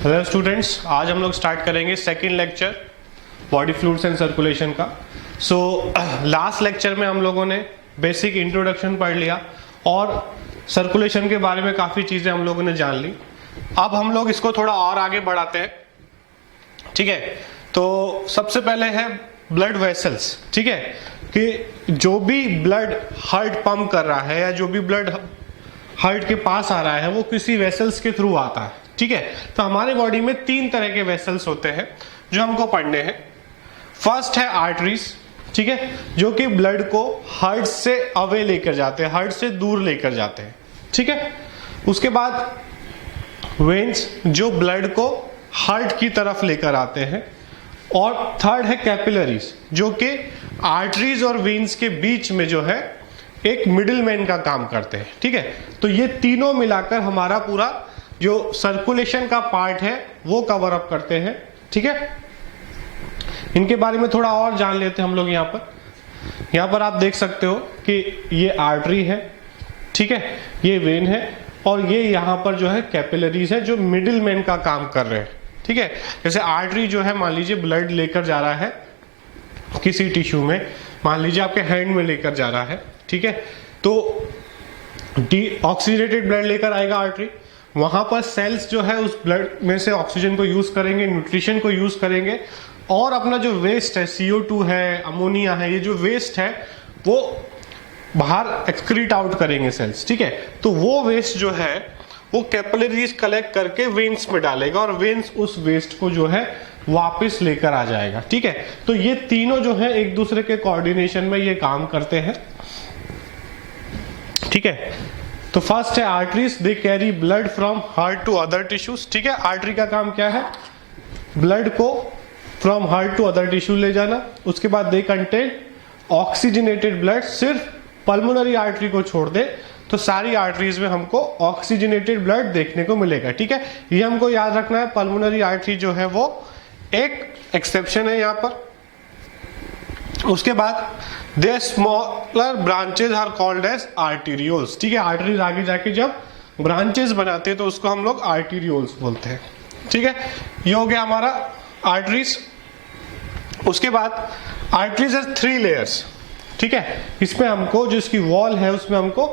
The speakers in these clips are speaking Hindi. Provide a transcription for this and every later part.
हेलो स्टूडेंट्स, आज हम लोग स्टार्ट करेंगे second lecture body fluids and circulation का। लास्ट लेक्चर में हम लोगों ने बेसिक इंट्रोडक्शन पढ़ लिया और सर्कुलेशन के बारे में काफ़ी चीज़ें हम लोगों ने जान ली। अब हम लोग इसको थोड़ा और आगे बढ़ाते हैं, ठीक है। तो सबसे पहले है ब्लड वेसल्स, ठीक है, कि जो भी ब्लड हार्ट पंप कर रहा है या जो भी ब्लड हार्ट के पास आ रहा है वो किसी वेसल्स के थ्रू आता है, ठीक है। तो हमारे बॉडी में 3 तरह के वेसल्स होते हैं जो हमको पढ़ने हैं। फर्स्ट है आर्टरीज, ठीक है, जो कि ब्लड को हार्ट से अवे लेकर जाते हैं, हार्ट से दूर लेकर जाते हैं, ठीक है। उसके बाद वेन्स, जो ब्लड को हार्ट की तरफ लेकर आते हैं। और थर्ड है कैपिलरीज, जो कि आर्टरीज और वेन्स के बीच में जो है एक मिडिल मैन का काम करते हैं, ठीक है। तो ये तीनों मिलाकर हमारा पूरा जो सर्कुलेशन का पार्ट है वो कवर अप करते हैं, ठीक है। इनके बारे में थोड़ा और जान लेते हैं हम लोग। यहाँ पर आप देख सकते हो कि ये आर्टरी है, ठीक है, ये वेन है और ये यहाँ पर जो है कैपिलरीज है जो मिडिल मैन का काम कर रहे हैं, ठीक है। जैसे आर्टरी जो है, मान लीजिए ब्लड लेकर जा रहा है किसी टिश्यू में, मान लीजिए आपके हैंड में लेकर जा रहा है, ठीक है, तो ऑक्सीजनेटेड ब्लड लेकर आएगा आर्टरी। वहां पर सेल्स जो है उस ब्लड में से ऑक्सीजन को यूज करेंगे, न्यूट्रिशन को यूज करेंगे और अपना जो वेस्ट है, CO2 है, अमोनिया है, ये जो वेस्ट है वो बाहर एक्सक्रीट आउट करेंगे सेल्स, ठीक है। तो वो वेस्ट जो है वो कैपिलरीज कलेक्ट करके वेन्स में डालेगा और वेन्स उस वेस्ट को जो है वापस लेकर आ जाएगा, ठीक है। तो ये तीनों जो है एक दूसरे के कोऑर्डिनेशन में ये काम करते हैं, ठीक है। तो फर्स्ट है arteries, they carry blood from heart to other tissues, ठीक है। आर्टरी का काम क्या है? ब्लड को from heart to other tissue ले जाना। उसके बाद दे कंटेन ऑक्सीजनेटेड ब्लड, सिर्फ पल्मोनरी आर्टरी को छोड़ दे तो सारी आर्टरीज में हमको ऑक्सीजनेटेड ब्लड देखने को मिलेगा, ठीक है। ये हमको याद रखना है, पल्मोनरी आर्टरी जो है वो एक एक्सेप्शन है यहाँ पर। उसके बाद they smaller branches are called as arterioles, ठीक है। आर्टरीज आगे जाके जब ब्रांचेस बनाते हैं तो उसको हम लोग आर्टेरियोल्स बोलते हैं, ठीक है। ये हो गया हमारा आर्टरीज। उसके बाद आर्टरीज है 3 लेयर्स, ठीक है। इसमें हमको जो इसकी वॉल है उसमें हमको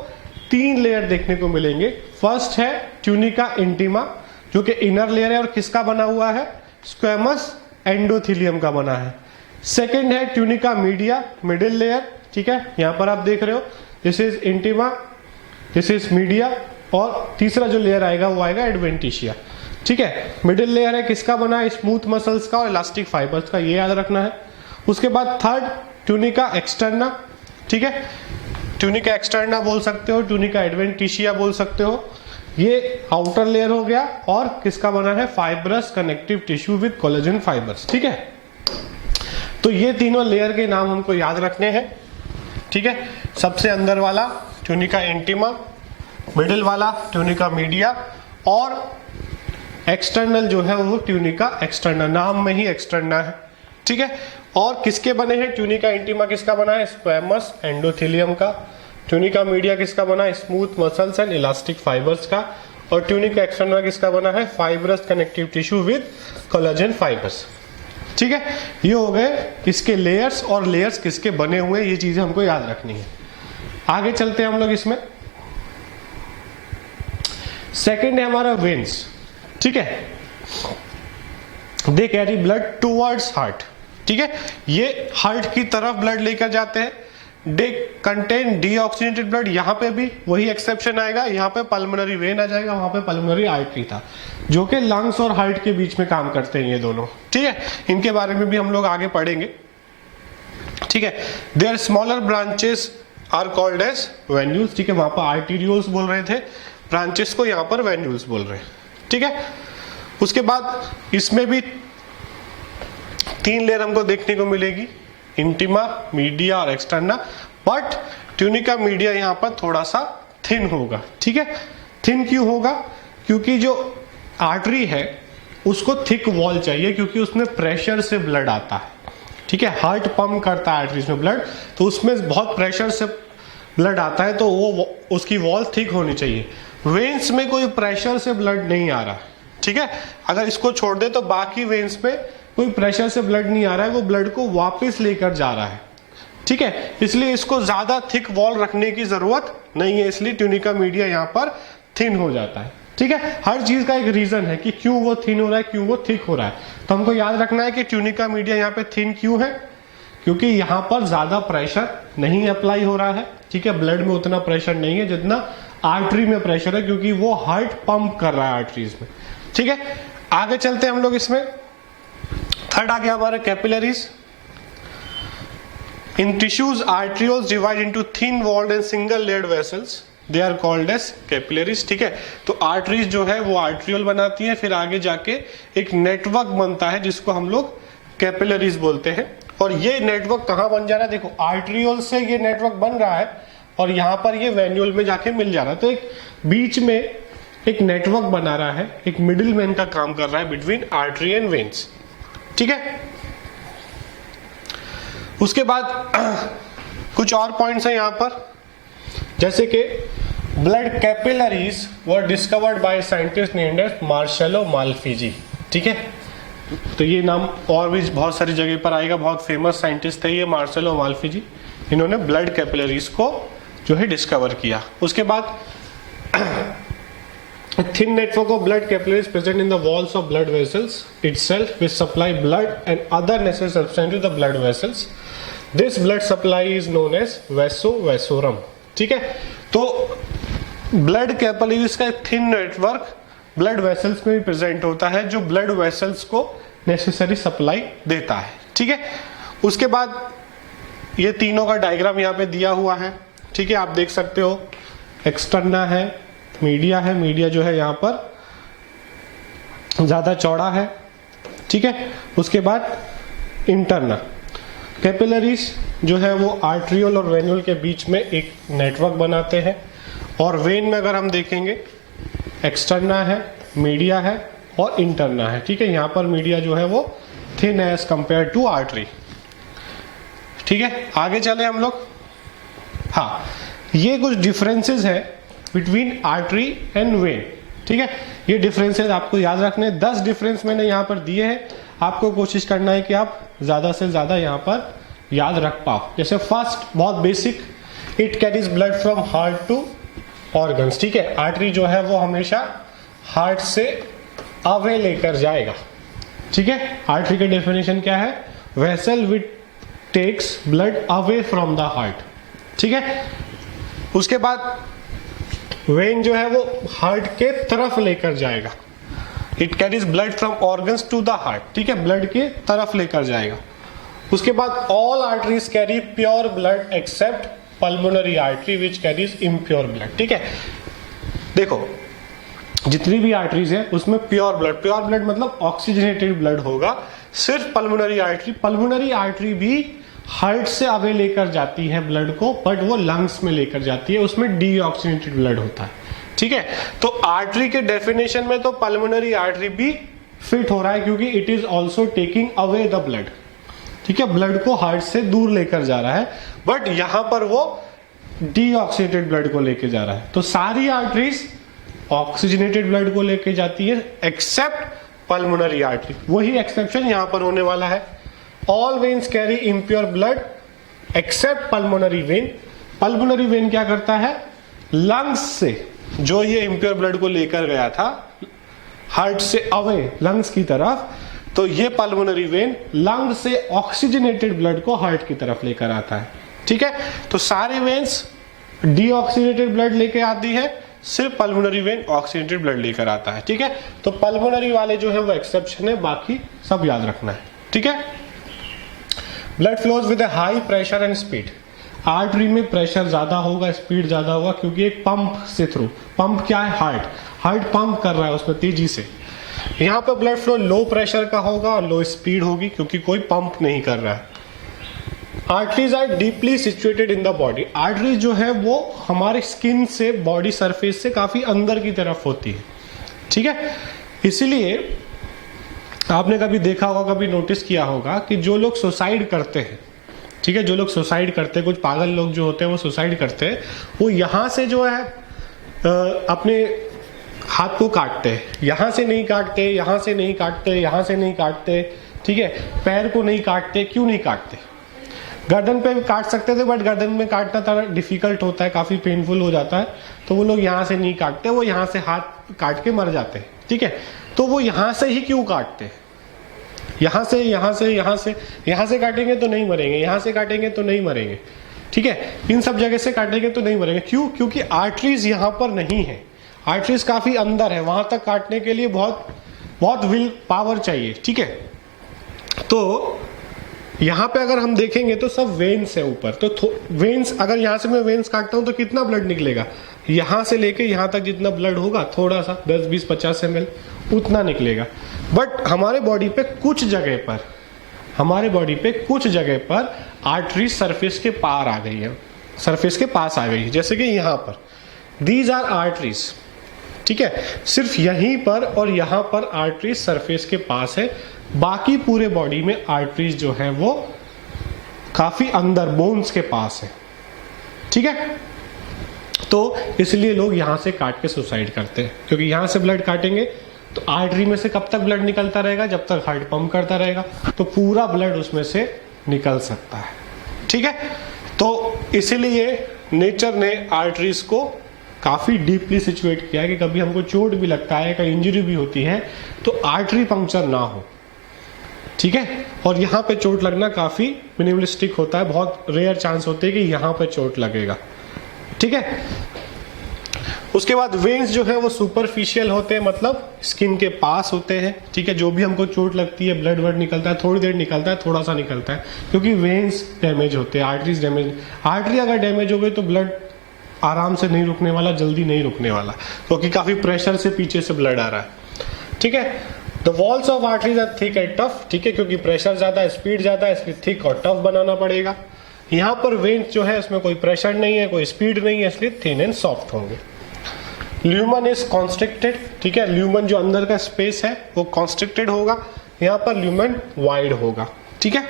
3 लेयर देखने को मिलेंगे। फर्स्ट है ट्यूनिका इंटीमा, जो कि इनर लेयर है और किसका बना हुआ है? स्क्वेमस एंडोथेलियम का बना है। सेकेंड है ट्यूनिका मीडिया, मिडिल लेयर, ठीक है। यहां पर आप देख रहे हो, this is intima, this is media और तीसरा जो लेयर आएगा वो आएगा एडवेंटिशिया, ठीक है। मिडिल लेयर है किसका बना है? स्मूथ मसल्स का और इलास्टिक फाइबर्स का, ये याद रखना है। उसके बाद थर्ड ट्यूनिका एक्सटर्ना, ठीक है। ट्यूनिका एक्सटर्ना बोल सकते हो, ट्यूनिका एडवेंटिशिया बोल सकते हो। ये आउटर लेयर हो गया और किसका बना है? Fibrous connective tissue with collagen fibres, ठीक है। तो ये तीनों लेयर के नाम हमको याद रखने हैं, ठीक है। सबसे अंदर वाला ट्यूनिका इंटीमा, मिडिल वाला ट्यूनिका मीडिया और एक्सटर्नल जो है वो ट्यूनिका एक्सटर्ना, नाम में ही एक्सटर्ना है, ठीक है। और किसके बने हैं? ट्यूनिका इंटीमा किसका बना है? स्क्वेमस एंडोथेलियम का। ट्यूनिका मीडिया किसका बना है? Smooth muscles and elastic fibres का। और ट्यूनिका एक्सटर्ना किसका बना है? Fibrous connective tissue with collagen fibres, ठीक है। ये हो गए इसके लेयर्स और लेयर्स किसके बने हुए, ये चीजें हमको याद रखनी है। आगे चलते हैं हम लोग इसमें। सेकंड है हमारा वेन्स, ठीक है। दे कैरी ब्लड टुवर्ड्स हार्ट, ठीक है। ये हार्ट की तरफ ब्लड लेकर जाते हैं। दे कंटेन डीऑक्सीजनेटेड ब्लड, यहाँ पे भी वही एक्सेप्शन आएगा, यहाँ पे पल्मोनरी वेन आ जाएगा, वहां पे पल्मोनरी आर्टरी था, जो कि लंग्स और हार्ट के बीच में काम करते हैं ये दोनों, ठीक है। इनके बारे में भी हम लोग आगे पढ़ेंगे, ठीक है। Their smaller branches are called as venules, ठीक है। वहां पर आर्टेरियोल्स बोल रहे थे, ब्रांचेस को यहाँ पर वेन्यूल्स बोल रहे हैं, ठीक है। उसके बाद इसमें भी 3 लेयर हमको देखने को मिलेगी, इंटीमा, मीडिया और एक्सटर्ना। बट ट्यूनिका मीडिया यहाँ पर थोड़ा सा थिन होगा, ठीक है। थिन क्यों होगा? क्योंकि जो आर्टरी है उसको थिक वॉल चाहिए, क्योंकि उसमें प्रेशर से ब्लड आता है, ठीक है। हार्ट पंप करता है आर्टरीज में ब्लड, तो उसमें बहुत प्रेशर से ब्लड आता है, तो वो उसकी वॉल थिक होनी चाहिए। वेन्स में कोई प्रेशर से ब्लड नहीं आ रहा, ठीक है। अगर इसको छोड़ दे तो बाकी वेन्स पे कोई प्रेशर से ब्लड नहीं आ रहा है, वो ब्लड को वापस लेकर जा रहा है, ठीक है। इसलिए इसको ज्यादा थिक वॉल रखने की जरूरत नहीं है, इसलिए ट्यूनिका मीडिया यहाँ पर थिन हो जाता है, ठीक है। हर चीज का एक रीजन है कि क्यों वो थिन हो रहा है, क्यों वो थिक हो रहा है। तो हमको याद रखना है कि ट्यूनिका मीडिया यहाँ पे थिन क्यों है, क्योंकि यहाँ पर ज्यादा प्रेशर नहीं अप्लाई हो रहा है, ठीक है। ब्लड में उतना प्रेशर नहीं है जितना आर्टरी में प्रेशर है, क्योंकि वो हार्ट पंप कर रहा है आर्टरीज में, ठीक है। आगे चलते हैं हम लोग इसमें। थर्ड आ गया हमारा capillaries. In tissues arterioles divide into thin walled and single layered vessels, they are called as capillaries, ठीक है। तो आर्टरीज जो है वो आर्ट्रियोल बनाती है, फिर आगे जाके एक नेटवर्क बनता है जिसको हम लोग कैपिलरीज बोलते हैं। और ये नेटवर्क कहाँ बन जा रहा है, देखो आर्ट्रियोल से ये नेटवर्क बन रहा है और यहाँ पर ये वेन्यूल में जाके मिल जा रहा है। तो एक बीच में एक नेटवर्क बना रहा है, एक मिडिल मैन का काम कर रहा है बिटवीन आर्टरी एंड वेन्स, ठीक है। उसके बाद कुछ और पॉइंट्स हैं यहाँ पर, जैसे कि blood capillaries were discovered by scientist named as Marcello Malpighi, ठीक है। तो ये नाम और भी बहुत सारी जगह पर आएगा, बहुत फेमस साइंटिस्ट थे ये मार्सेलो माल्फिजी, इन्होंने ब्लड कैपिलरीज को जो है डिस्कवर किया। उसके बाद thin network of blood capillaries present in the walls of blood vessels itself which supply blood and other necessary substances to the blood vessels. This blood supply is known as vasovasorum, ठीक है। तो ब्लड कैपिलरीज का थिन नेटवर्क ब्लड वेसल्स में भी प्रेजेंट होता है, जो ब्लड वेसल्स को नेसेसरी सप्लाई देता है, ठीक है। उसके बाद ये तीनों का डायग्राम यहाँ पे दिया हुआ है, ठीक है, आप देख सकते हो। एक्सटर्ना है, मीडिया है, मीडिया जो है यहाँ पर ज्यादा चौड़ा है, ठीक है। उसके बाद इंटरना। कैपिलरीज जो है वो आर्ट्रियोल और वेन्यूल के बीच में एक नेटवर्क बनाते हैं, और वेन में अगर हम देखेंगे एक्सटर्ना है, मीडिया है और इंटरना है, ठीक है। यहाँ पर मीडिया जो है वो थिन है एज कंपेयर टू आर्टरी, ठीक है। आगे चले हम लोग। हाँ, ये कुछ डिफरेंसेस है बिटवीन आर्टरी एंड वेन, ठीक है। ये डिफरेंसेस आपको याद रखने, 10 डिफरेंस मैंने यहाँ पर दिए हैं, आपको कोशिश करना है कि आप ज्यादा से ज्यादा यहाँ पर याद रख पाओ। जैसे फर्स्ट बहुत basic, it carries blood from heart to organs, ठीक है। आर्टरी जो है वो हमेशा हार्ट से अवे लेकर जाएगा, ठीक है। आर्टरी का डेफिनेशन क्या है, vessel which takes blood away from the heart, ठीक है। उसके बाद वेन जो है वो हार्ट के तरफ लेकर जाएगा, it carries blood from organs to the heart, ठीक है, ब्लड के तरफ लेकर जाएगा। उसके बाद all arteries carry pure blood except pulmonary artery which carries impure blood, ठीक है। देखो जितनी भी आर्टरीज है उसमें प्योर ब्लड मतलब ऑक्सीजनेटेड ब्लड होगा। सिर्फ पल्मोनरी आर्टरी भी हार्ट से अवे लेकर जाती है ब्लड को, बट वो लंग्स में लेकर जाती है, उसमें डीऑक्सीजनेटेड ब्लड होता है, ठीक है। तो आर्टरी के डेफिनेशन में तो पल्मोनरी आर्टरी भी फिट हो रहा है, क्योंकि it is also taking away the blood, ठीक है, ब्लड को हार्ट से दूर लेकर जा रहा है, बट यहां पर वो डीऑक्सीजनेटेड ब्लड को लेकर जा रहा है। तो सारी आर्टरीज ऑक्सीजनेटेड ब्लड को लेके जाती है एक्सेप्ट पल्मोनरी आर्टरी, वही एक्सेप्शन यहां पर होने वाला है। All veins carry impure blood except pulmonary vein. Pulmonary vein क्या करता है, लंग्स से जो ये इम्प्योर ब्लड को लेकर गया था हार्ट से अवे लंग्स की तरफ, तो ये पल्मोनरी वेन लंग से ऑक्सीजनेटेड ब्लड को हार्ट की तरफ लेकर आता है, ठीक है। तो सारे वेन्स डीऑक्सीजनेटेड ब्लड लेके आती है, सिर्फ पल्मोनरी वेन ऑक्सीजनेटेड ब्लड लेकर आता है, ठीक है। तो पल्मोनरी वाले जो है वो एक्सेप्शन है, बाकी सब याद रखना है, ठीक है। Blood flows with high pressure and speed. Artery में प्रेशर ज्यादा होगा, स्पीड ज्यादा होगा, क्योंकि एक पंप से थ्रू, पंप क्या है, हार्ट पंप कर रहा है उसमें तेजी से। यहाँ पे ब्लड फ्लो लो प्रेशर का होगा और लो स्पीड होगी, क्योंकि कोई पंप नहीं कर रहा है। Arteries are deeply situated in the body. Artery जो है वो हमारे स्किन से, बॉडी सरफेस से काफी अंदर की तरफ होती है, ठीक है। इसीलिए आपने कभी देखा होगा, कभी नोटिस किया होगा कि जो लोग सुसाइड करते हैं, ठीक है, जो लोग सुसाइड करते हैं, कुछ पागल लोग जो होते हैं वो सुसाइड करते हैं, वो यहाँ से जो है अपने हाथ को काटते हैं, यहां से नहीं काटते, यहां से नहीं काटते, यहां से नहीं काटते, ठीक है। पैर को नहीं काटते, क्यों नहीं काटते? गर्दन पे भी काट सकते थे, बट गर्दन में काटना थोड़ा डिफिकल्ट होता है, काफी पेनफुल हो जाता है, तो वो लोग यहाँ से नहीं काटते, वो यहाँ से हाथ काट के मर जाते हैं, ठीक है। तो वो यहाँ से ही क्यों काटते हैं? यहाँ से, यहाँ से, यहाँ से, यहाँ से काटेंगे तो नहीं मरेंगे, यहाँ से काटेंगे तो नहीं मरेंगे, ठीक है। इन सब जगह से काटेंगे तो नहीं मरेंगे, क्यों? क्योंकि आर्टरीज यहाँ पर नहीं है, आर्टरीज काफी अंदर है, वहां तक काटने के लिए बहुत विल पावर चाहिए, ठीक है। तो यहाँ पे अगर हम देखेंगे तो सब वेन्स है ऊपर, तो वेन्स, अगर यहाँ से मैं वेन्स काटता हूँ तो कितना ब्लड निकलेगा? यहाँ से लेके यहाँ तक जितना ब्लड होगा, थोड़ा सा 10, 20, 50 ml उतना निकलेगा। बट हमारे बॉडी पे कुछ जगह पर आर्टरी सरफेस के पार आ गई है, सरफेस के पास आ गई है, जैसे कि यहाँ पर दीज आर आर्टरीज, ठीक है। सिर्फ यहीं पर और यहाँ पर आर्टरीज सरफेस के पास है, बाकी पूरे बॉडी में आर्टरीज जो है वो काफी अंदर बोन्स के पास है, ठीक है। तो इसलिए लोग यहां से काट के सुसाइड करते हैं, क्योंकि यहां से ब्लड काटेंगे तो आर्टरी में से कब तक ब्लड निकलता रहेगा? जब तक हार्ट पंप करता रहेगा, तो पूरा ब्लड उसमें से निकल सकता है, ठीक है। तो इसीलिए नेचर ने आर्टरीज को काफी डीपली सिचुएट किया है कि कभी हमको चोट भी लगता है, कहीं इंजरी भी होती है, तो आर्टरी पंक्चर ना हो, ठीक है। और यहाँ पे चोट लगना काफी मिनिमलिस्टिक होता है, बहुत रेयर चांस होते हैं कि यहाँ पे चोट लगेगा, ठीक है। उसके बाद वेन्स जो है वो सुपरफिशियल होते हैं, मतलब स्किन के पास होते हैं, ठीक है। जो भी हमको चोट लगती है, ब्लड वर्ड निकलता है, थोड़ी देर निकलता है, थोड़ा सा निकलता है, क्योंकि वेन्स डैमेज होते हैं, आर्टरीज डैमेज। आर्टरी अगर डैमेज हो गई तो ब्लड आराम से नहीं रुकने वाला, जल्दी नहीं रुकने वाला, क्योंकि काफी प्रेशर से पीछे से ब्लड आ रहा है, ठीक है। The walls of arteries are thick and tough, ठीक है, क्योंकि प्रेशर ज्यादा है, स्पीड ज्यादा है, इसलिए थिक और टफ बनाना पड़ेगा। यहाँ पर वेन्स जो है उसमें कोई प्रेशर नहीं है, कोई स्पीड नहीं है, इसलिए थिन एंड सॉफ्ट होंगे। ल्यूमन इज कॉन्स्ट्रिक्टेड, ठीक है, ल्यूमन जो अंदर का स्पेस है वो कॉन्स्ट्रिक्टेड होगा, यहाँ पर ल्यूमन वाइड होगा, ठीक है।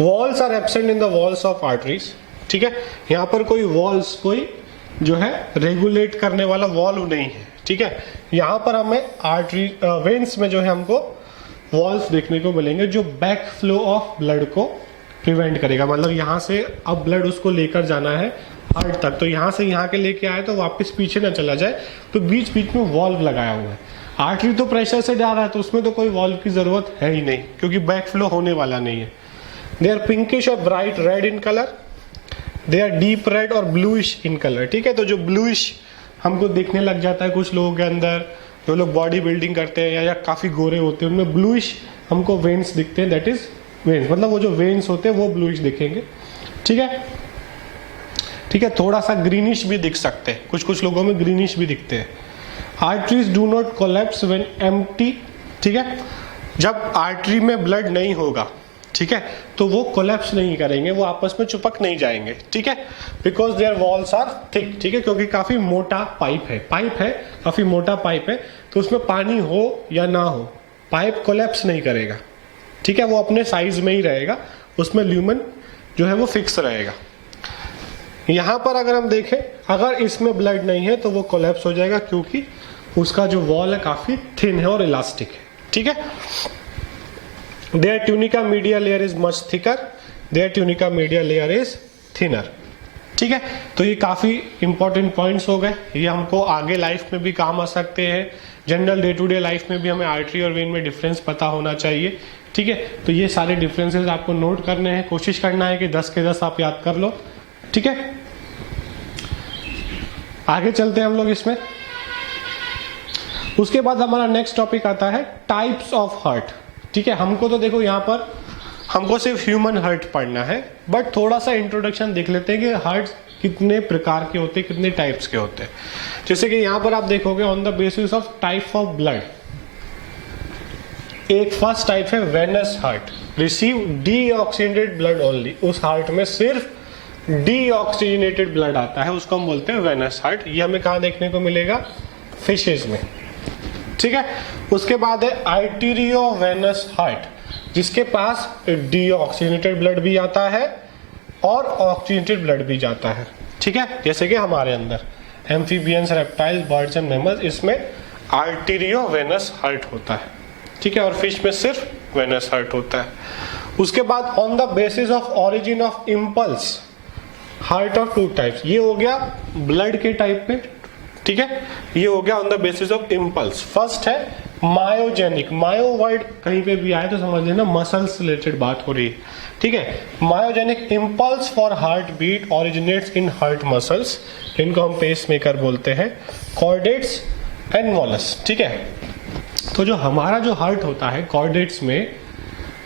Walls are absent in the walls of arteries, ठीक है। यहाँ पर कोई वॉल्स, कोई जो है रेगुलेट करने वाला वॉल्व नहीं है, ठीक है। यहाँ पर हमें आर्टरी वेन्स में जो है हमको वॉल्स देखने को मिलेंगे जो बैक फ्लो ऑफ ब्लड को प्रिवेंट करेगा, मतलब यहाँ से अब ब्लड उसको लेकर जाना है हार्ट तक, तो यहाँ से यहाँ के लेके आए तो वापस पीछे ना चला जाए, तो बीच बीच में वॉल्व लगाया हुआ है। आर्टरी तो प्रेशर से जा रहा है, तो उसमें तो कोई वॉल्व की जरूरत है ही नहीं, क्योंकि बैक फ्लो होने वाला नहीं है। दे आर पिंकिश और bright red in colour, they are deep red और ब्लूइश इन कलर, ठीक है। तो जो ब्लूइश हमको देखने लग जाता है कुछ लोगों के अंदर, जो लोग बॉडी बिल्डिंग करते हैं या काफी गोरे होते हैं, उनमें ब्लूइश हमको वेन्स दिखते हैं, दैट इज वेन्स, मतलब वो जो वेन्स होते हैं वो ब्लूइश दिखेंगे, ठीक है, ठीक है। थोड़ा सा ग्रीनिश भी दिख सकते हैं, कुछ लोगों में ग्रीनिश भी दिखते हैं। Arteries do not collapse when empty, ठीक है। जब आर्टरी में ब्लड नहीं होगा, ठीक है, तो वो कोलैप्स नहीं करेंगे, वो आपस में चिपक नहीं जाएंगे, ठीक है, because their walls are thick, ठीक है, क्योंकि काफी मोटा पाइप है, काफी मोटा पाइप है, तो उसमें पानी हो या ना हो, पाइप कोलैप्स नहीं करेगा, ठीक है, वो अपने साइज में ही रहेगा, उसमें ल्यूमन जो है वो फिक्स रहेगा। यहां पर अगर हम देखें, अगर इसमें ब्लड नहीं है तो वो कोलैप्स हो जाएगा, क्योंकि उसका जो वॉल है काफी थिन है और इलास्टिक है, ठीक है। Their tunica media layer is much thicker, their tunica media layer is thinner, ठीक है। तो ये काफी इंपॉर्टेंट पॉइंट्स हो गए, ये हमको आगे लाइफ में भी काम आ सकते हैं, general day to day life में भी हमें आर्टरी और वेन में डिफरेंस पता होना चाहिए, ठीक है। तो ये सारे डिफरेंसेस आपको नोट करने हैं, कोशिश करना है कि 10 के 10 आप याद कर लो, ठीक है। आगे चलते हैं हम लोग इसमें। उसके बाद हमारा नेक्स्ट टॉपिक आता है टाइप्स ऑफ हार्ट, ठीक है। हमको तो देखो यहाँ पर हमको सिर्फ ह्यूमन हार्ट पढ़ना है, बट थोड़ा सा इंट्रोडक्शन देख लेते हैं कि हार्ट कितने प्रकार के होते हैं, कितने टाइप्स के होते हैं। जैसे कि यहाँ पर आप देखोगे on the basis of type of blood, एक फर्स्ट टाइप है venous heart, receive deoxygenated blood only, उस हार्ट में सिर्फ डीऑक्सीजनेटेड ब्लड आता है, उसको हम बोलते हैं वेनस हार्ट। ये हमें कहाँ देखने को मिलेगा? फिशेज में, ठीक है। उसके बाद है आर्टेरियो वेनस हार्ट, जिसके पास डीऑक्सीजनेटेड ब्लड भी आता है और ऑक्सीजनेटेड ब्लड भी जाता है, ठीक है, जैसे कि हमारे अंदर amphibians, reptiles, birds and mammals, इसमें आर्टीरियो वेनस हार्ट होता है, ठीक है, और फिश में सिर्फ वेनस हार्ट होता है। उसके बाद on the basis of origin of impulse heart of two types, ये हो गया ब्लड के टाइप में, ठीक है, ये हो गया on the basis of impulse. First है मायोजेनिक, मायो वर्ड कहीं पे भी आए तो समझ लेना मसल्स रिलेटेड बात हो रही है, ठीक है। Myogenic impulse for heart beat originates in heart muscles, इनको हम पेस मेकर बोलते हैं, कॉर्डेट्स एंड मोलस, ठीक है। तो जो हमारा जो हार्ट होता है कॉर्डेट्स में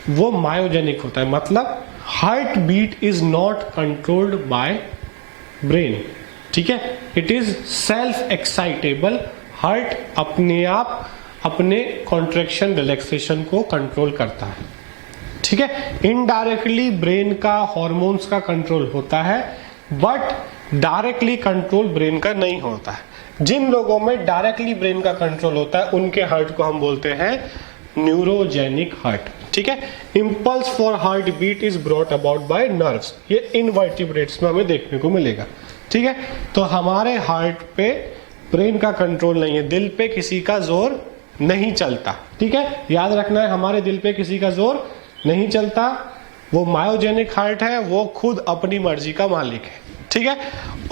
वो मायोजेनिक होता है, मतलब heart beat is not controlled by brain, ठीक है, it is self excitable. Heart अपने आप अपने कॉन्ट्रैक्शन रिलैक्सेशन को कंट्रोल करता है, ठीक है। इनडायरेक्टली ब्रेन का हॉर्मोन्स का कंट्रोल होता है, बट डायरेक्टली कंट्रोल ब्रेन का नहीं होता है। जिन लोगों में डायरेक्टली ब्रेन का कंट्रोल होता है उनके हार्ट को हम बोलते हैं न्यूरोजेनिक हार्ट, ठीक है। Impulse for heart beat is brought about by nerves, ये इनवर्टिब्रेट्स में हमें देखने को मिलेगा, ठीक है। तो हमारे हार्ट पे ब्रेन का कंट्रोल नहीं है, दिल पे किसी का जोर नहीं चलता, ठीक है, याद रखना है, हमारे दिल पे किसी का जोर नहीं चलता। वो मायोजेनिक हार्ट है, वो खुद अपनी मर्जी का मालिक है, ठीक है।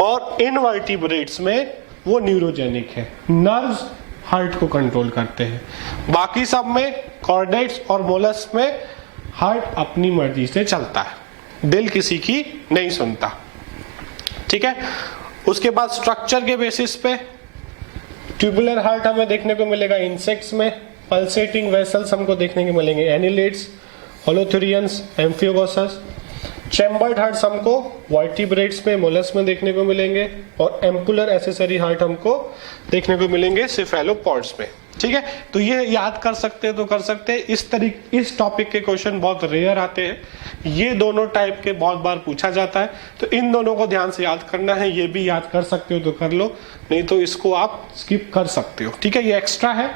और इनवर्टिब्रेट्स में वो न्यूरोजेनिक है, नर्व्स हार्ट को कंट्रोल करते हैं। बाकी सब में कॉर्डेट्स और मोलस में हार्ट अपनी मर्जी से चलता है, दिल किसी की नहीं सुनता, ठीक है। उसके बाद स्ट्रक्चर के बेसिस पे ट्यूबुलर हार्ट हमें देखने को मिलेगा इंसेक्ट्स में, पल्सेटिंग वेसल्स हमको देखने को मिलेंगे एनिलिड्स, होलोथुरियंस, एम्फियोगोसस। चैम्बर्ड हार्ट हमको वर्टिब्रेट्स में, मोलस में देखने को मिलेंगे, और एम्पुलर एसेसरी हार्ट हमको देखने को मिलेंगे सेफेलोपॉड्स में, ठीक है। तो ये याद कर सकते हैं तो कर सकते हैं। इस टॉपिक के क्वेश्चन बहुत रेयर आते हैं, ये दोनों टाइप के बहुत बार पूछा जाता है, तो इन दोनों को ध्यान से याद करना है। ये भी याद कर सकते हो तो कर लो, नहीं तो इसको आप स्किप कर सकते हो, ठीक है। ये एक्स्ट्रा है,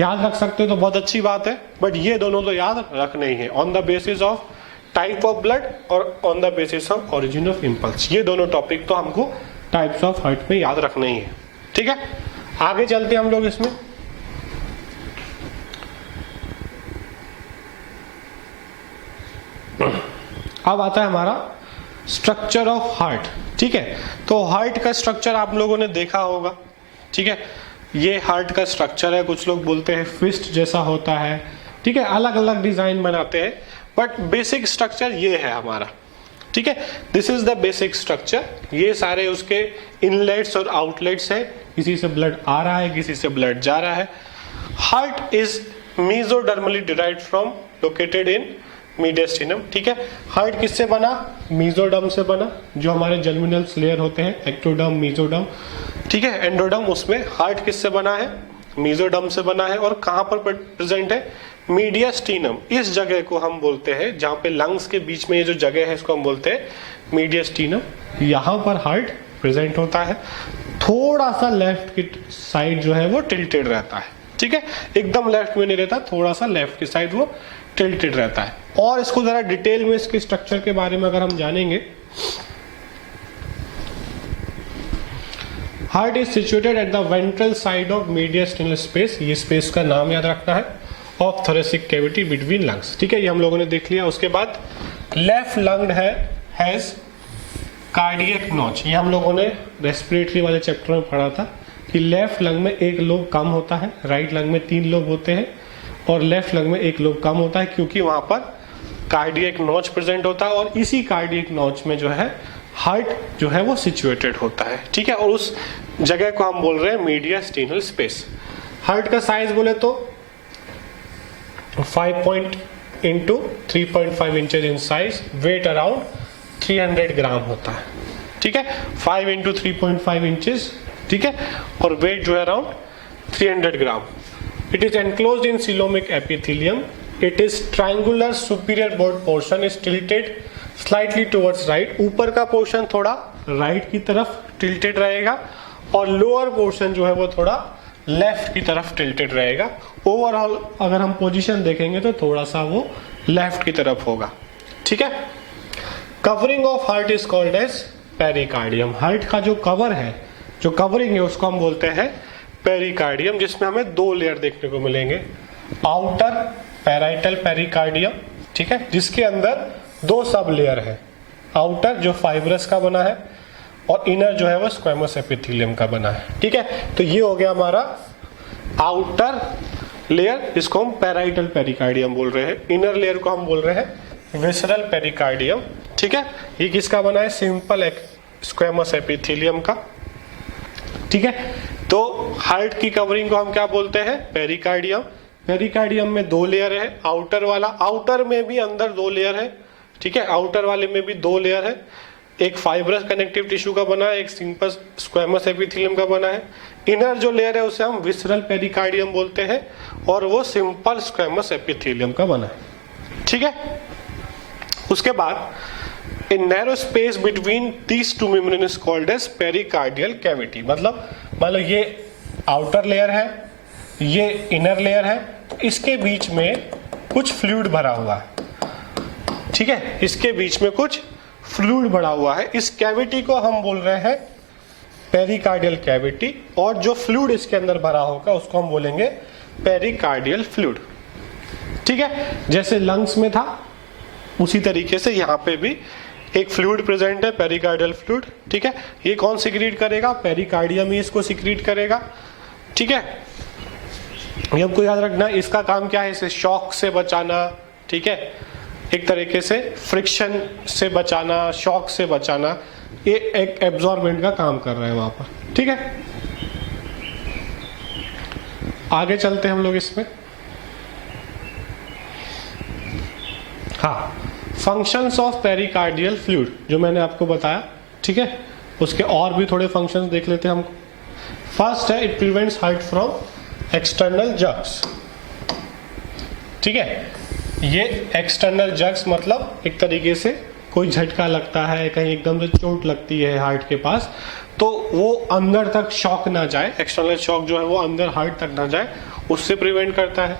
याद रख सकते हो तो बहुत अच्छी बात है, बट ये दोनों तो याद रखना ही है, on the basis of type of blood और on the basis of origin of impulse. ये दोनों टॉपिक तो हमको टाइप्स ऑफ हार्ट में याद रखना ही है, ठीक है। आगे चलते हैं हम लोग इसमें। अब आता है हमारा स्ट्रक्चर ऑफ हार्ट, ठीक है। तो हार्ट का स्ट्रक्चर आप लोगों ने देखा होगा, ठीक है। ये हार्ट का स्ट्रक्चर है, कुछ लोग बोलते हैं फिस्ट जैसा होता है, ठीक है, अलग अलग डिजाइन बनाते हैं, बट बेसिक स्ट्रक्चर ये है हमारा, ठीक है। This is the basic structure. ये सारे उसके इनलेट्स और आउटलेट्स है, किसी से ब्लड आ रहा है, किसी से ब्लड जा रहा है। Heart is मेसोडर्मली derived from, located in मीडियस्टिनम, ठीक है। हार्ट किससे बना? मीजोडर्म से बना, जो हमारे जर्मिनल लेयर होते हैं, एक्टोडर्म, मीजोडर्म, ठीक है, एंडोडर्म। उसमें हार्ट किससे बना है? मीजोडर्म से बना है। और कहां पर प्रेजेंट है? मीडियस्टिनम। इस जगह को हम बोलते हैं, जहां पे लंग्स के बीच में ये जो जगह है इसको हम बोलते हैं मीडियस्टिनम। यहां पर हार्ट प्रेजेंट होता है। थोड़ा सा लेफ्ट की साइड जो है वो टिल्टेड रहता है, ठीक है, एकदम लेफ्ट में नहीं रहता, थोड़ा सा लेफ्ट की साइड वो टिल्टेड रहता है। और इसको जरा डिटेल में इसके स्ट्रक्चर के बारे में अगर हम जानेंगे, heart is situated at the ventral side of mediastinal space, ये स्पेस का नाम याद रखना है, of thoracic cavity between lungs, ठीक है, ये हम लोगों ने देख लिया। उसके बाद लेफ्ट लंग है हैज कार्डियक नॉच, ये हम लोगों ने रेस्पिरेटरी वाले चैप्टर में पढ़ा था कि लेफ्ट लंग में एक लोब कम होता है, राइट लंग में 3 लोब होते हैं, और लेफ्ट लंग में 1 लोब कम होता है, क्योंकि वहां पर कार्डियक नॉच प्रेजेंट होता है, और इसी कार्डियक नॉच में जो है हार्ट जो है वो सिचुएटेड होता है, ठीक है। और उस जगह को हम बोल रहे हैं मीडियस्टिनल स्पेस। हार्ट का साइज बोले तो 5 into 3.5 inches in size, weight around 300 gram होता है, ठीक है, 5 into 3.5 इंचेस, ठीक है, और वेट जो है around 300 gram. It is enclosed in coelomic epithelium. It is triangular, superior board portion is tilted slightly towards right, ऊपर का पोर्शन थोड़ा राइट की तरफ टिल्टेड रहेगा, और लोअर पोर्शन जो है वो थोड़ा लेफ्ट की तरफ टिल्टेड रहेगा। ओवरऑल अगर हम पोजीशन देखेंगे तो थोड़ा सा वो लेफ्ट की तरफ होगा, ठीक है। Covering of heart is called as pericardium. Heart का जो कवर है जो कवरिंग है उसको हम बोलते हैं पेरिकार्डियम, जिसमें हमें 2 लेयर देखने को मिलेंगे। आउटर पैराइटल पेरिकार्डियम, ठीक है, जिसके अंदर 2 सब लेयर है, आउटर जो फाइब्रस का बना है और इनर जो है वो स्क्वेमस एपिथेलियम का बना है, ठीक है। तो ये हो गया हमारा आउटर लेयर, इसको हम पैराइटल पेरिकार्डियम बोल रहे हैं। इनर लेयर को हम बोल रहे हैं विसरल पेरिकार्डियम, ठीक है। ये किसका बना है? सिंपल स्क्वेमस एपिथेलियम का, ठीक है। तो हार्ट की कवरिंग को हम क्या बोलते हैं? पेरिकार्डियम। पेरिकार्डियम में 2 लेयर है, आउटर वाला, आउटर में भी अंदर 2 लेयर है, ठीक है। आउटर वाले में भी 2 लेयर है, एक फाइब्रस कनेक्टिव टिश्यू का बना है, एक सिंपल स्क्वेमस एपिथेलियम का बना है। इनर जो लेयर है उसे हम विसरल पेरिकार्डियम बोलते हैं और वो सिंपल स्क्वेमस एपिथेलियम का बना है, ठीक है। उसके बाद in narrow space between these 2 membrane is called as pericardial cavity. मतलब मान लो ये आउटर लेयर है, ये इनर लेयर है, तो इसके बीच में कुछ फ्लूइड भरा हुआ है, ठीक है। इसके बीच में कुछ फ्लूइड भरा हुआ है, इस कैविटी को हम बोल रहे हैं पेरिकार्डियल कैविटी, और जो फ्लूइड इसके अंदर भरा होगा उसको हम बोलेंगे पेरिकार्डियल फ्लूइड, ठीक है। जैसे लंग्स में था उसी तरीके से यहाँ पे भी एक फ्लूइड प्रेजेंट है, पेरिकार्डियल फ्लूइड, ठीक है। ये कौन सिक्रीट करेगा? पेरिकार्डियम ही इसको सिक्रीट करेगा, ठीक है। ये हमको याद रखना, इसका काम क्या है? इसे शॉक से बचाना, ठीक है, एक तरीके से फ्रिक्शन से बचाना, शॉक से बचाना, ये एक एब्जॉर्बेंट का काम कर रहा है वहां पर, ठीक है। आगे चलते हैं हम लोग इसमें। हाँ, फंक्शंस ऑफ पेरिकार्डियल फ्लूइड जो मैंने आपको बताया, ठीक है, उसके और भी थोड़े फंक्शंस देख लेते हैं हमको। फर्स्ट है, it prevents heart from external jerks, ठीक है। ये एक्सटर्नल जर्क्स मतलब एक तरीके से कोई झटका लगता है, कहीं एकदम से चोट लगती है हार्ट के पास, तो वो अंदर तक शॉक ना जाए, एक्सटर्नल शॉक जो है वो अंदर हार्ट तक ना जाए, उससे प्रिवेंट करता है।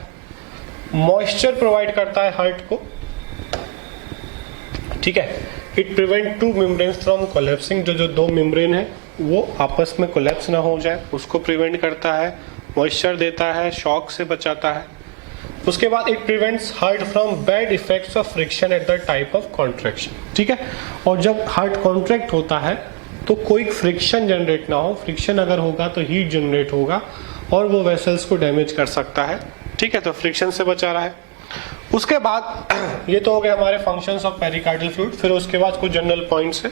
मॉइस्चर प्रोवाइड करता है हार्ट को, ठीक है। It prevent 2 membranes from collapsing, जो 2 मेम्ब्रेन है वो आपस में कोलैप्स ना हो जाए, उसको प्रिवेंट करता है। मॉइस्चर देता है, शॉक से बचाता है। उसके बाद it prevents heart from bad effects of friction at the type of contraction, ठीक है। और जब हार्ट कॉन्ट्रैक्ट होता है तो कोई फ्रिक्शन जनरेट ना हो, फ्रिक्शन अगर होगा तो हीट जनरेट होगा और वो वेसल्स को डैमेज कर सकता है, ठीक है। तो फ्रिक्शन से बचा रहा है। उसके बाद ये तो हो गए हमारे फंक्शंस ऑफ पेरिकार्डियल फ्लूइड। फिर उसके बाद कुछ जनरल पॉइंट्स है।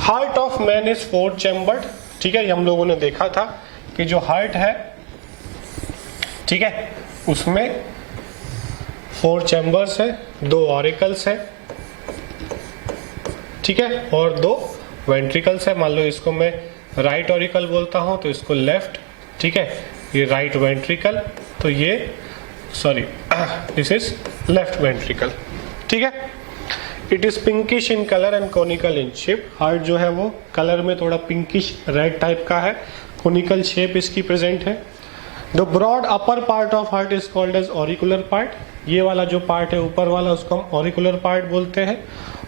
Heart of man is 4 chambered, ठीक है। ये हम लोगों ने देखा था कि जो हार्ट है, ठीक है, उसमें 4 चैम्बर्स है, 2 ऑरिकल्स है, ठीक है, और 2 वेंट्रिकल्स है। मान लो इसको मैं राइट ऑरिकल बोलता हूं तो इसको लेफ्ट, ठीक है, ये राइट वेंट्रिकल, तो ये sorry this is left ventricle, ठीक है। It is pinkish in colour and conical in shape. Heart जो है वो कलर में थोड़ा पिंकिश रेड टाइप का है, कोनिकल शेप इसकी प्रेजेंट है। The broad upper part of heart is called as auricular part. ये वाला जो पार्ट है ऊपर वाला उसको हम ऑरिकुलर पार्ट बोलते हैं,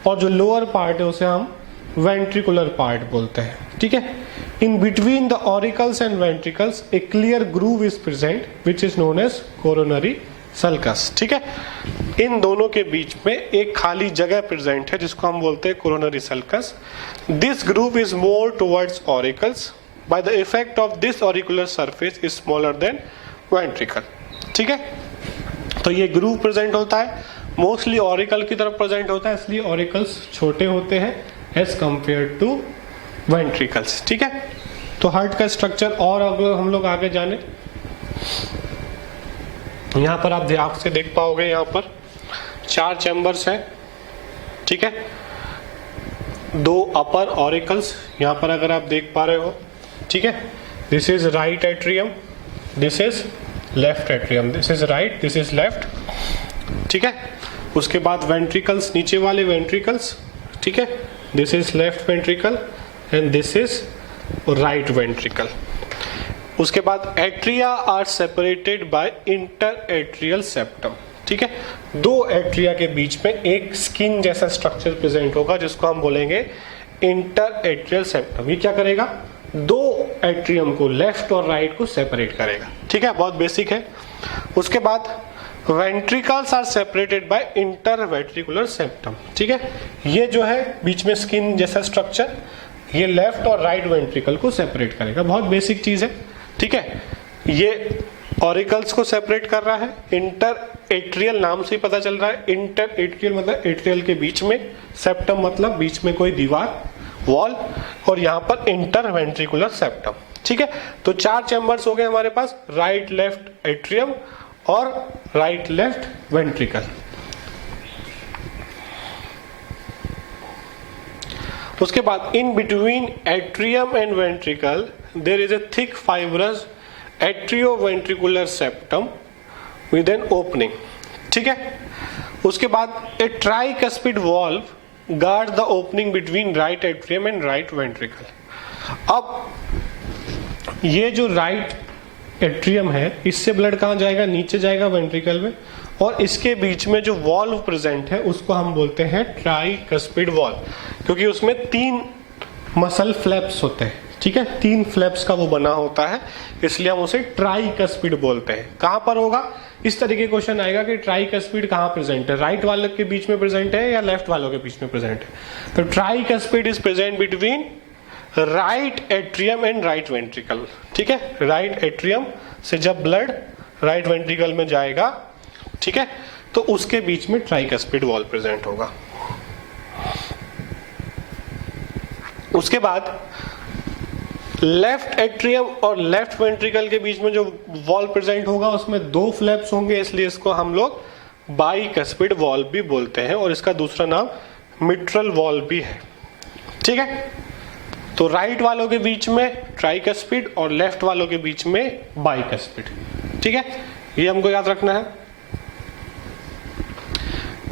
और जो लोअर पार्ट है उसे हम वेंट्रिकुलर पार्ट बोलते हैं, ठीक है। In between the auricles and ventricles a clear groove is present which is known as coronary sulcus, ठीक है। इन दोनों के बीच में एक खाली जगह प्रेजेंट है जिसको हम बोलते हैं coronary sulcus. This groove is more towards auricles, by the effect of this auricular surface is smaller than ventricle, ठीक है। तो ये ग्रूव प्रेजेंट होता है, मोस्टली ऑरिकल की तरफ प्रेजेंट होता है, इसलिए ऑरिकल्स छोटे होते हैं एज कंपेयर टू वेंट्रिकल्स, ठीक है। तो हार्ट का स्ट्रक्चर और अगर हम लोग आगे जाने, यहां पर आप ध्यान से देख पाओगे, यहां पर 4 चैम्बर्स हैं, ठीक है, 2 अपर ऑरिकल्स यहां पर अगर आप देख पा रहे हो, ठीक है। This is right atrium, this is left atrium, this is right, this is left, ठीक है। उसके बाद वेंट्रिकल्स, नीचे वाले वेंट्रिकल्स, ठीक है, this is left ventricle and this is right ventricle. उसके बाद atria are separated by inter atrial septum, ठीक है। 2 एट्रिया के बीच में एक स्किन जैसा स्ट्रक्चर प्रेजेंट होगा जिसको हम बोलेंगे इंटर एट्रियल सेप्टम। ये क्या करेगा? 2 एट्रियम को, लेफ्ट और राइट को सेपरेट करेगा। ठीक है, बहुत बेसिक है। उसके बाद ventricles are separated by interventricular septum. ठीक है, ये जो है बीच में स्किन जैसा स्ट्रक्चर, ये लेफ्ट और राइट वेंट्रिकल को सेपरेट करेगा। बहुत बेसिक चीज है। ठीक है, ये ऑरिकल्स को सेपरेट कर रहा है। इंटर एट्रियल नाम से ही पता चल रहा है, इंटर एट्रियल मतलब एट्रियल के बीच में, सेप्टम मतलब बीच में कोई दीवार, वॉल, और यहाँ पर इंटर वेंट्रिकुलर सेप्टम। ठीक है, तो 4 चैम्बर्स हो गए हमारे पास, राइट लेफ्ट एट्रियम और राइट लेफ्ट वेंट्रिकल। उसके बाद in between atrium and ventricle there is a thick fibrous atrioventricular septum with an opening. ठीक है, उसके बाद a tricuspid valve guard the opening between right atrium and right ventricle. अब ये जो राइट एट्रियम है, इससे ब्लड कहां जाएगा? नीचे जाएगा वेंट्रिकल में, और इसके बीच में जो वॉल्व प्रेजेंट है उसको हम बोलते हैं ट्राइकस्पिड वॉल्व, क्योंकि उसमें 3 मसल फ्लैप्स होते हैं। ठीक है, 3 फ्लैप्स का वो बना होता है, इसलिए हम उसे ट्राइकस्पिड बोलते हैं। कहां पर होगा? इस तरीके क्वेश्चन आएगा कि ट्राइकस्पिड कहां प्रेजेंट है, राइट वालों के बीच में प्रेजेंट है या लेफ्ट वालों के बीच में प्रेजेंट है। तो tricuspid is present between right atrium and right ventricle. ठीक है, राइट एट्रियम से जब ब्लड राइट वेंट्रिकल में जाएगा, ठीक है, तो उसके बीच में ट्राइकस्पिड वॉल प्रेजेंट होगा। उसके बाद लेफ्ट एट्रियम और लेफ्ट वेंट्रिकल के बीच में जो वॉल प्रेजेंट होगा उसमें 2 फ्लैप्स होंगे, इसलिए इसको हम लोग बाइकस्पिड वॉल भी बोलते हैं, और इसका दूसरा नाम मिट्रल वॉल भी है। ठीक है, तो राइट वालों के बीच में ट्राइकस्पिड और लेफ्ट वालों के बीच में बाइकस्पिड। ठीक है, ये हमको याद रखना है।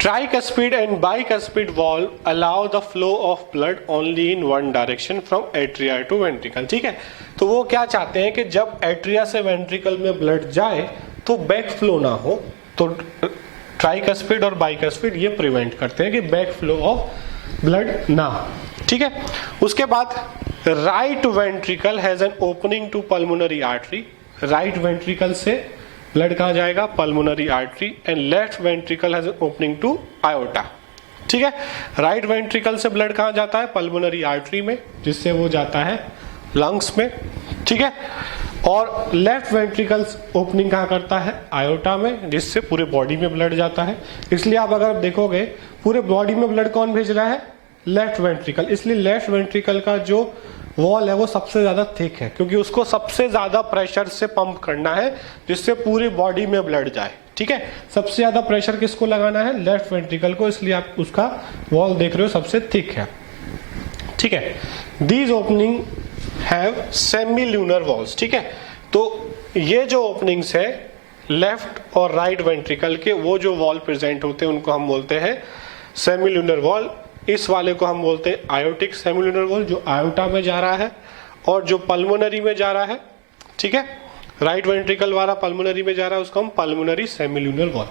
Tricuspid and bicuspid valve allow the flow of blood only in one direction from atria to ventricle। ठीक है, तो वो क्या चाहते हैं कि जब एट्रिया से वेंट्रिकल में ब्लड जाए तो बैक फ्लो ना हो, तो ट्राइकस्पिड और बाइकस्पिड ये प्रिवेंट करते हैं कि बैक फ्लो ऑफ ब्लड ना हो। ठीक है, उसके बाद right ventricle has an opening to pulmonary artery. Right ventricle से ब्लड कहां जाएगा? Pulmonary artery. And left ventricle has an opening to aorta. ठीक है, राइट वेंट्रिकल से ब्लड कहां जाता है? पल्मोनरी आर्टरी में, जिससे वो जाता है लंग्स में। ठीक है, और लेफ्ट वेंट्रिकल ओपनिंग कहां करता है? आयोटा में, जिससे पूरे बॉडी में ब्लड जाता है। इसलिए आप अगर देखोगे पूरे बॉडी में ब्लड कौन भेज रहा है? Left ventricle. इसलिए लेफ्ट वेंट्रिकल का जो वॉल है वो सबसे ज्यादा थिक है, क्योंकि उसको सबसे ज्यादा प्रेशर से पंप करना है जिससे पूरी बॉडी में ब्लड जाए। ठीक है, सबसे ज्यादा प्रेशर किसको लगाना है? लेफ्ट वेंट्रिकल को, इसलिए आप उसका वॉल देख रहे हो सबसे थिक है। ठीक है, these opening have semi lunar walls. ठीक है, तो ये जो ओपनिंग्स है लेफ्ट और राइट वेंट्रिकल के, वो जो वॉल प्रेजेंट होते हैं उनको हम बोलते हैं सेमी ल्यूनर वॉल। इस वाले को हम बोलते हैं आयोटिक सेमिल्यूनर वॉल, जो आयोटा में जा रहा है, और जो पल्मोनरी में जा रहा है। ठीक है, राइट वेंट्रिकल वाला पल्मोनरी में जा रहा है, उसको हम पल्मोनरी सेमिल्यूनर वॉल।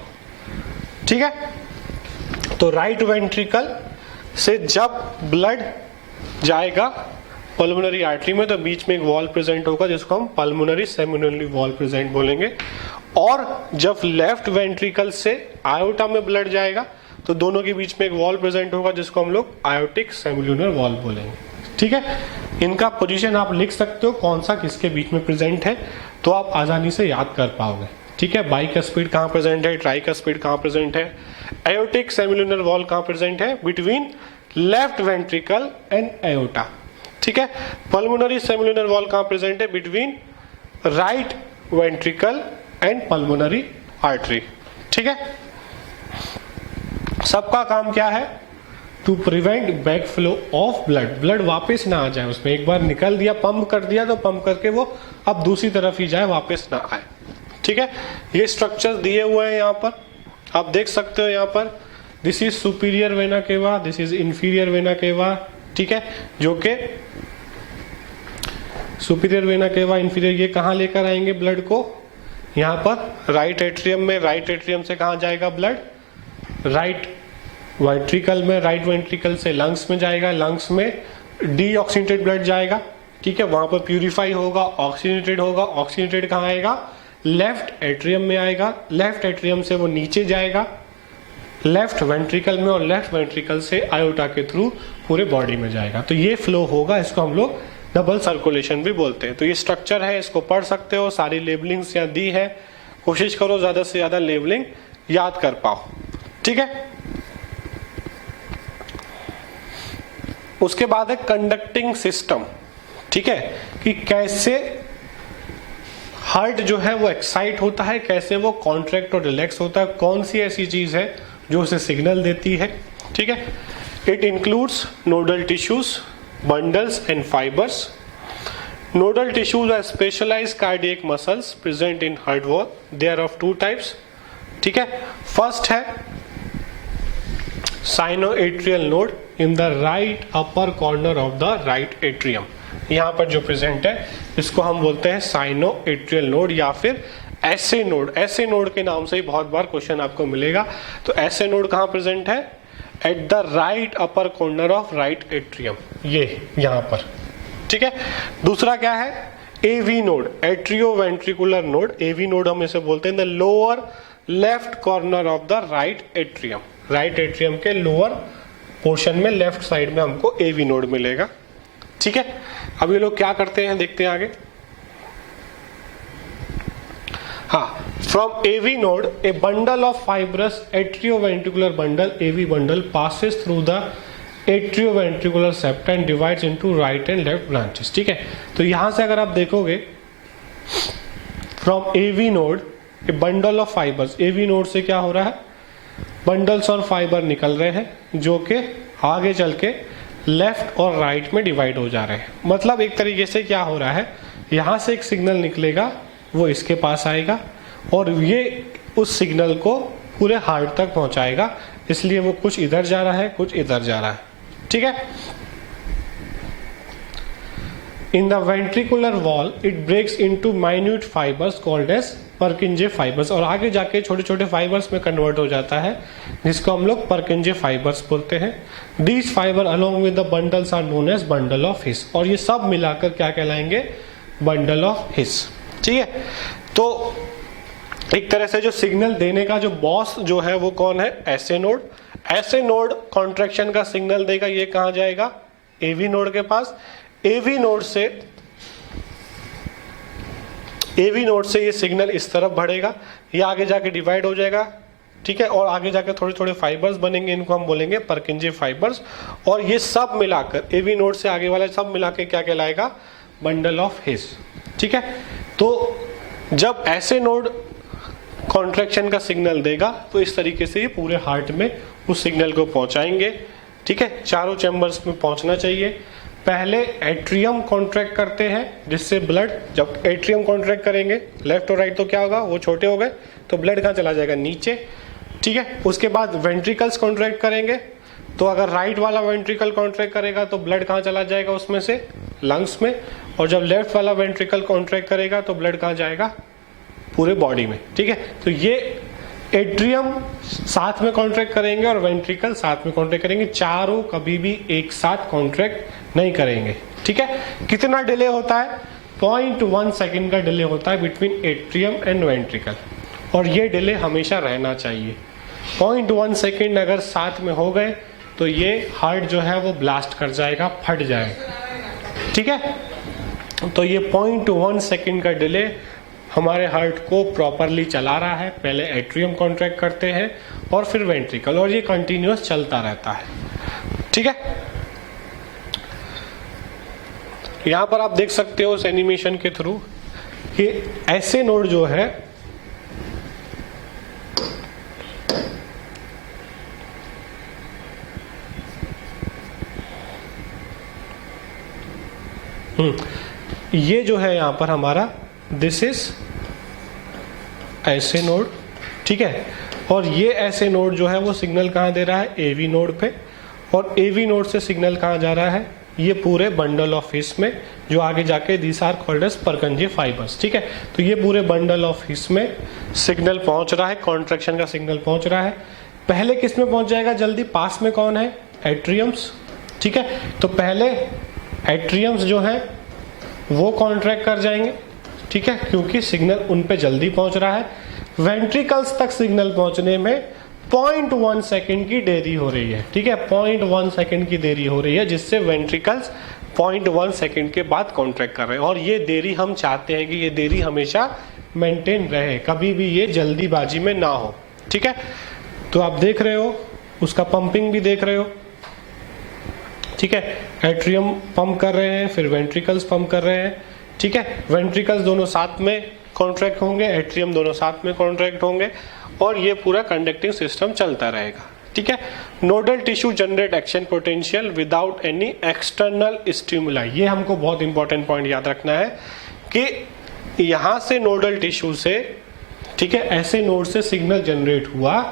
ठीक है, तो राइट वेंट्रिकल से जब ब्लड जाएगा पल्मोनरी आर्टरी में, तो बीच में एक वॉल प्रेजेंट होगा जिसको हम पल्मोनरी सेमिल्यूनर वॉल प्रेजेंट बोलेंगे। और जब लेफ्ट वेंट्रिकल से आयोटा में ब्लड जाएगा तो दोनों के बीच में एक वॉल प्रेजेंट होगा जिसको हम लोग आयोटिक सेमिल्यूनर वॉल बोलेंगे। ठीक है, इनका पोजीशन आप लिख सकते हो कौन सा किसके बीच में प्रेजेंट है, तो आप आसानी से याद कर पाओगे। ठीक है, बाइकस्पिड कहां प्रेजेंट है, ट्राइकस्पिड कहां प्रेजेंट है, आयोटिक सेमिल्यूनर वॉल कहां प्रेजेंट है? Between left ventricle and aorta. ठीक है, पल्मोनरी सेमिल्यूनर वॉल कहां प्रेजेंट है? Between right ventricle and pulmonary artery. ठीक है, सबका काम क्या है? To prevent back flow of blood. Blood वापस ना आ जाए उसमें, एक बार निकल दिया, पंप कर दिया, तो पंप करके वो अब दूसरी तरफ ही जाए, वापस ना आए। ठीक है, ये स्ट्रक्चर दिए हुए हैं यहाँ पर, आप देख सकते हो यहाँ पर। This is superior vena cava, this is inferior vena cava. ठीक है, जो कि सुपीरियर वेना केवा, इंफीरियर, ये कहाँ लेकर आएंगे ब्लड को? यहाँ पर राइट एट्रियम में। राइट एट्रियम से कहाँ जाएगा ब्लड? राइट वेंट्रिकल में। राइट वेंट्रिकल से लंग्स में जाएगा, लंग्स में डीऑक्सीनेटेड ब्लड जाएगा। ठीक है, वहां पर प्यूरिफाई होगा, ऑक्सीजनेटेड होगा। ऑक्सीजनेटेड कहाँ आएगा? लेफ्ट एट्रियम में आएगा। लेफ्ट एट्रियम से वो नीचे जाएगा लेफ्ट वेंट्रिकल में, और लेफ्ट वेंट्रिकल से आयोटा के थ्रू पूरे बॉडी में जाएगा। तो ये फ्लो होगा, इसको हम लोग डबल सर्कुलेशन भी बोलते हैं। तो ये स्ट्रक्चर है, इसको पढ़ सकते हो, सारी लेबलिंग्स यहाँ दी है। कोशिश करो ज्यादा से ज्यादा लेबलिंग याद कर पाओ, ठीक है। उसके बाद है कंडक्टिंग सिस्टम, ठीक है, कि कैसे हार्ट जो है वो एक्साइट होता है, कैसे वो कॉन्ट्रैक्ट और रिलैक्स होता है, कौन सी ऐसी चीज है जो उसे सिग्नल देती है, ठीक है। It includes nodal tissues, bundles and fibers. Nodal tissues are specialized cardiac muscles present in heart wall. They are of two types. ठीक है, फर्स्ट है sinoatrial node in the right upper corner of the right atrium. यहाँ पर जो प्रेजेंट है इसको हम बोलते हैं साइनोएट्रियल नोड या फिर ऐसे नोड। ऐसे नोड के नाम से ही बहुत बार क्वेश्चन आपको मिलेगा। तो ऐसे नोड कहाँ प्रेजेंट है? At the right upper corner of right atrium, ये यहां पर, ठीक है। दूसरा क्या है? AV node, atrio ventricular node. AV node हम इसे बोलते हैं the lower left corner of the right atrium. Right atrium के लोअर पोर्शन में लेफ्ट साइड में हमको एवी नोड मिलेगा, ठीक है। अब ये लोग क्या करते हैं देखते हैं आगे। हाँ, from AV node a bundle of fibrous atrioventricular bundle, AV bundle, passes through the atrioventricular septa and divides into right and left branches, ठीक है। तो यहां से अगर आप देखोगे from AV node a bundle of fibers, AV node से क्या हो रहा है? बंडल्स और फाइबर निकल रहे हैं जो कि आगे चल के लेफ्ट और राइट में डिवाइड हो जा रहे हैं। मतलब एक तरीके से क्या हो रहा है, यहां से एक सिग्नल निकलेगा, वो इसके पास आएगा और ये उस सिग्नल को पूरे हार्ट तक पहुंचाएगा। इसलिए वो कुछ इधर जा रहा है, कुछ इधर जा रहा है, ठीक है। In the ventricular wall it breaks into minute fibres called as Purkinje fibres, और आगे जाके छोटे छोटे फाइबर्स में कन्वर्ट हो जाता है जिसको हम लोग परकिंजे फाइबर्स बोलते हैं। These fibre along with the bundles are known as bundle of His, और ये सब मिलाकर क्या कहलाएंगे? बंडल ऑफ हिस, ठीक है। तो एक तरह से जो सिग्नल देने का जो बॉस जो है वो कौन है? ऐसे नोड। ऐसे नोड कॉन्ट्रैक्शन का सिग्नल देगा, ये कहां जाएगा? एवी नोड के पास। एवी नोड से ये सिग्नल इस तरफ बढ़ेगा, ये आगे जाके डिवाइड हो जाएगा, ठीक है, और आगे जाके थोड़े थोड़े फाइबर्स बनेंगे, इनको हम बोलेंगे परकिंजे फाइबर्स। और ये सब मिलाकर एवी नोड से आगे वाला सब मिलाकर क्या कहलाएगा? बंडल ऑफ हिस, ठीक है। तो जब ऐसे नोड कॉन्ट्रैक्शन का सिग्नल देगा तो इस तरीके से ये पूरे हार्ट में उस सिग्नल को पहुंचाएंगे, ठीक है। चारों चैम्बर्स में पहुंचना चाहिए। पहले एट्रियम कॉन्ट्रैक्ट करते हैं जिससे ब्लड, जब एट्रियम कॉन्ट्रैक्ट करेंगे लेफ्ट और राइट तो क्या होगा? वो छोटे हो गए तो ब्लड कहाँ चला जाएगा? नीचे, ठीक है। उसके बाद वेंट्रिकल्स कॉन्ट्रैक्ट करेंगे, तो अगर राइट वाला वेंट्रिकल कॉन्ट्रैक्ट करेगा तो ब्लड कहाँ चला जाएगा? उसमें से लंग्स में। और जब लेफ्ट वाला वेंट्रिकल कॉन्ट्रैक्ट करेगा तो ब्लड कहाँ जाएगा? पूरे बॉडी में, ठीक है। तो ये एट्रियम साथ में कॉन्ट्रैक्ट करेंगे और वेंट्रिकल साथ में कॉन्ट्रैक्ट करेंगे, चारों कभी भी एक साथ कॉन्ट्रैक्ट नहीं करेंगे, ठीक है। कितना डिले होता है? 0.1 सेकेंड का डिले होता है बिटवीन एट्रियम एंड वेंट्रिकल, और ये डिले हमेशा रहना चाहिए। 0.1 सेकेंड अगर साथ में हो गए तो ये हार्ट जो है वो ब्लास्ट कर जाएगा, फट जाएगा, ठीक है। तो ये 0.1 सेकेंड का डिले हमारे हार्ट को प्रॉपरली चला रहा है। पहले एट्रियम कॉन्ट्रैक्ट करते हैं और फिर वेंट्रिकल, और ये कंटिन्यूअस चलता रहता है, ठीक है। यहां पर आप देख सकते हो इस एनिमेशन के थ्रू कि ऐसे नोड जो है ये जो है यहां पर हमारा दिस इज ऐसे नोड, ठीक है। और ये ऐसे नोड जो है वो सिग्नल कहां दे रहा है? एवी नोड पे। और एवी नोड से सिग्नल कहां जा रहा है? ये पूरे बंडल ऑफ हिस में, जो आगे जाके these are called as Purkinje fibres, ठीक है। तो ये पूरे बंडल ऑफ हिस में सिग्नल पहुंच रहा है, कॉन्ट्रैक्शन का सिग्नल पहुंच रहा है। पहले किस में पहुंच जाएगा जल्दी? पास में कौन है? एट्रियम्स, ठीक है। तो पहले एट्रियम्स जो है वो कॉन्ट्रैक्ट कर जाएंगे, ठीक है, क्योंकि सिग्नल उन पे जल्दी पहुंच रहा है। वेंट्रिकल्स तक सिग्नल पहुंचने में 0.1 सेकेंड की देरी हो रही है, ठीक है, 0.1 सेकेंड की देरी हो रही है, जिससे वेंट्रिकल्स 0.1 सेकेंड के बाद कॉन्ट्रैक्ट कर रहे हैं। और ये देरी हम चाहते हैं कि ये देरी हमेशा मेंटेन रहे, कभी भी ये जल्दीबाजी में ना हो, ठीक है। तो आप देख रहे हो, उसका पंपिंग भी देख रहे हो, ठीक है, एट्रियम पंप कर रहे हैं, फिर वेंट्रिकल्स पंप कर रहे हैं, ठीक है। वेंट्रिकल्स दोनों साथ में कॉन्ट्रैक्ट होंगे, एट्रियम दोनों साथ में कॉन्ट्रैक्ट होंगे, और ये पूरा कंडक्टिंग सिस्टम चलता रहेगा, ठीक है। Nodal tissue generate action potential without any external stimuli. ये हमको बहुत इंपॉर्टेंट पॉइंट याद रखना है कि यहां से नोडल टिश्यू से, ठीक है, ऐसे नोड से सिग्नल जनरेट हुआ,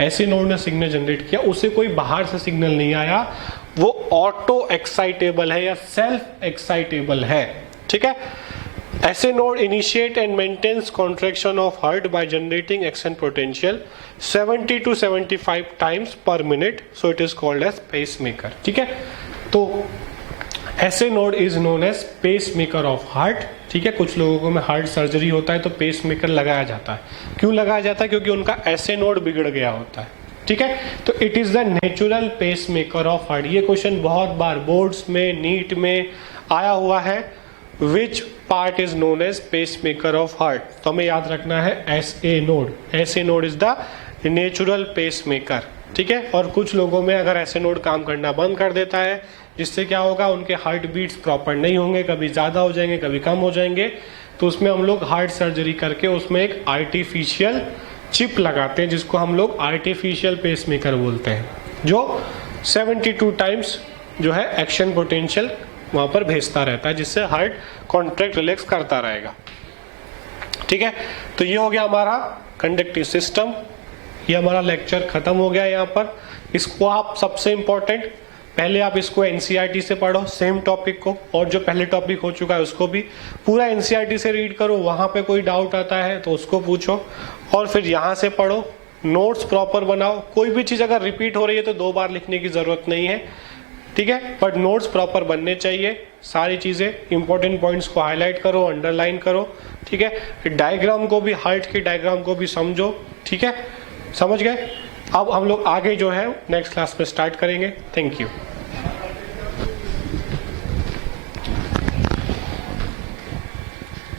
ऐसे नोड ने सिग्नल जनरेट किया, उसे कोई बाहर से सिग्नल नहीं आया, वो ऑटो एक्साइटेबल है या सेल्फ एक्साइटेबल है, ठीक है। ऐसे node initiate and maintains contraction of heart by generating action potential 70 to 75 times per minute, so it is called as pacemaker, ठीक है। तो ऐसे node is known as pacemaker of heart, ठीक है। कुछ लोगों को में हार्ट सर्जरी होता है तो पेसमेकर लगाया जाता है। क्यों लगाया जाता है? क्योंकि उनका ऐसे नोड बिगड़ गया होता है, ठीक है। तो it is the natural pacemaker of heart. ये क्वेश्चन बहुत बार बोर्ड्स में, नीट में आया हुआ है। Which part is known as pacemaker of heart? तो हमें याद रखना है SA node. SA node is the natural pacemaker, ठीक है। और कुछ लोगों में अगर ऐसे नोड काम करना बंद कर देता है, जिससे क्या होगा, उनके हार्ट बीट्स प्रॉपर नहीं होंगे, कभी ज्यादा हो जाएंगे, कभी कम हो जाएंगे। तो उसमें हम लोग हार्ट सर्जरी करके उसमें एक आर्टिफिशियल चिप लगाते हैं, जिसको हम लोग आर्टिफिशियल पेसमेकर बोलते हैं, जो 72 टाइम्स जो है एक्शन पोटेंशियल वहां पर भेजता रहता है, जिससे हार्ट कॉन्ट्रैक्ट रिलैक्स करता रहेगा, ठीक है। तो ये हो गया हमारा कंडक्टिव सिस्टम। ये हमारा लेक्चर खत्म हो गया यहाँ पर। इसको आप सबसे इंपॉर्टेंट, पहले आप इसको एनसीईआरटी से पढ़ो सेम टॉपिक को, और जो पहले टॉपिक हो चुका है उसको भी पूरा एनसीईआरटी से रीड करो। वहां पे कोई डाउट आता है तो उसको पूछो, और फिर यहाँ से पढ़ो, नोट्स प्रॉपर बनाओ। कोई भी चीज अगर रिपीट हो रही है तो 2 बार लिखने की जरूरत नहीं है, ठीक है, बट नोट्स प्रॉपर बनने चाहिए। सारी चीजें, इंपॉर्टेंट पॉइंट्स को हाईलाइट करो, अंडरलाइन करो, ठीक है। डायग्राम को भी, हार्ट की डायग्राम को भी समझो, ठीक है, समझ गए। अब हम लोग आगे जो है नेक्स्ट क्लास में स्टार्ट करेंगे। Thank you.